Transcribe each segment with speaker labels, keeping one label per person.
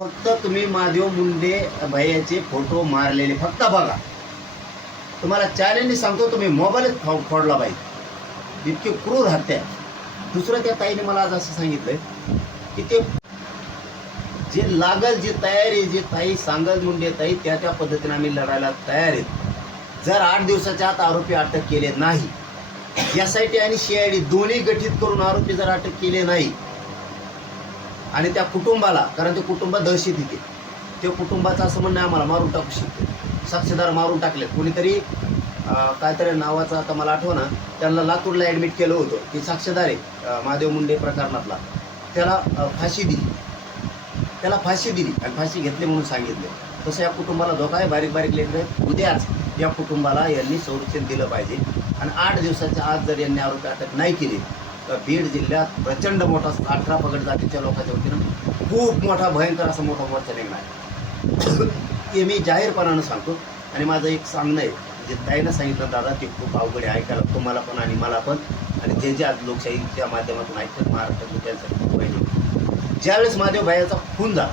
Speaker 1: फक्त तुम्ही महादेव मुंडे भैयाचे फोटो मारलेले. फक्त बघा. तुम्हाला चॅलेंज सांगतो तुम्ही मोबाईलच फो फोडला पाहिजे. इतकी क्रूर हत्या. दुसरं त्या ताईने मला आज असं सांगितलंय की ते जे लागल जी तयारी जी ताई सांगल मुंडे ताई त्या त्या पद्धतीने आम्ही लढायला तयार आहेत. जर आठ दिवसाच्या आत आरोपी अटक केले नाही एस आय टी आणि शि आय डी दोन्ही गठीत करून आरोपी जर अटक केले नाही आणि त्या कुटुंबाला कारण ते कुटुंब दहशत येते त्या कुटुंबाचं असं म्हणणं आहे आम्हाला मारून टाकू शकते. साक्षीदार मारून टाकले कोणीतरी काहीतरी नावाचं आता मला आठवना त्यांना लातूरला ॲडमिट केलं होतं की साक्षीदार आहे महादेव मुंडे प्रकरणातला. त्याला फाशी दिली. त्याला फाशी दिली आणि फाशी घेतली म्हणून सांगितले. तसं या कुटुंबाला धोका आहे बारीक बारीक लेकर आहेत. उद्याच या कुटुंबाला यांनी संरक्षण दिलं पाहिजे. आणि आठ दिवसाच्या आज जर यांनी आरोपी अटक नाही केली बीड जिल्ह्यात प्रचंड मोठा अठरा पगड जातीच्या लोकांच्या वतीनं खूप मोठा भयंकर असा मोठा मोर्चा निघणार आहे. हे मी जाहीरपणानं सांगतो. आणि माझं एक सांगणं आहे जे ताईनं सांगितलं दादा ते खूप अवघड आहे. ऐकायला तुम्हाला पण आणि मला पण. आणि जे जे आज लोकशाहीच्या माध्यमातून ऐकतात महाराष्ट्रातून त्यांसाठी खूप पाहिजे ज्यावेळेस महादेव भाईचा खून झाला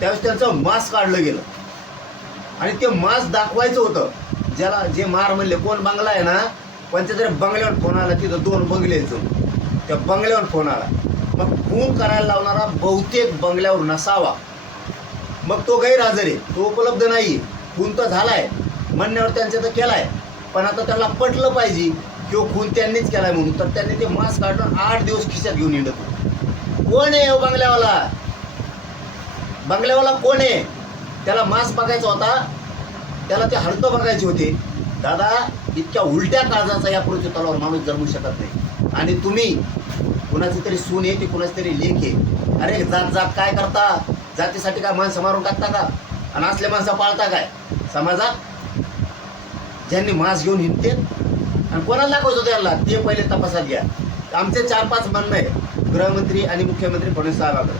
Speaker 1: त्यावेळेस त्यांचं मास्क काढलं गेलं. आणि ते मास्क दाखवायचं होतं. ज्याला जे मार म्हणले कोण? बंगला आहे ना? पण पंचतरी बंगल्यावर फोन आला तिथं दोन बंगले आहेत त्या बंगल्यावर फोन आला. मग खून करायला लावणारा बहुतेक बंगल्यावर नसावा. मग तो गैरहजर आहे. तो उपलब्ध नाही खून तर झालाय. म्हणण्यावर त्यांच्या तर केला आहे पण आता त्याला पटलं पाहिजे की खून त्यांनीच केला आहे म्हणून. तर त्यांनी ते मास्क काढून आठ दिवस खिशात घेऊन येणं कोण आहे हो बंगल्यावाला? बंगल्यावाला कोण आहे? त्याला मास्क बघायचा होता. त्याला ते हडकं बघायचे होते. दादा इतक्या उलट्या काळजाचा या पुढच्या तलावर माणूस जन्मू शकत नाही. आणि तुम्ही कुणाची तरी सून आहे ती कुणाची तरी लेख आहे. अरे जात जात काय करता? जातीसाठी काय माणसं मारून टाकता का? आणि असले माणसं पाळता काय? समाजात? ज्यांनी मास घेऊन हिंडते? आणि कोणाला दाखवतो होतं याला? ते पहिले तपासात घ्या. आमचे चार पाच म्हणणं आहे गृहमंत्री आणि मुख्यमंत्री फडणवीस साहेबांकडे.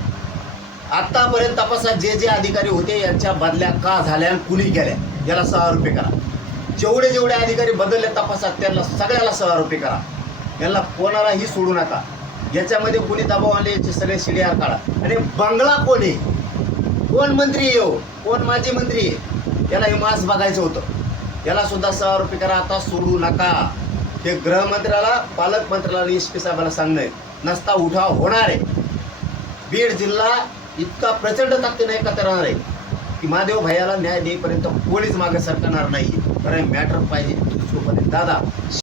Speaker 1: आत्तापर्यंत तपासात जे जे अधिकारी होते यांच्या बदल्या का झाल्या आणि कुणी गेल्या याला सहा रुपये करा. जेवढे जेवढे अधिकारी बदलले तपासात त्यांना सगळ्याला सहारोपी करा. यांना कोणालाही सोडू नका. याच्यामध्ये कोणी दबाव आले याचे सगळे शिडियार काढा. आणि बंगला कोण आहे? कोण मंत्री आहे हो? कोण माजी मंत्री आहे? याला हे मास्क बघायचं होतं. याला सुद्धा सहा करा. आता सोडू नका. हे गृहमंत्र्याला पालकमंत्र्याला आणि एस पी साहेबाला सांगणं आहे. नसता उठाव होणार आहे. बीड जिल्हा इतका प्रचंड ताकदीने एकत्र राहणार आहे. की महादेव भैयाला न्याय देईपर्यंत कोणीच मागे सरकणार नाही. कारण मॅटर पाहिजे सोबत दादा.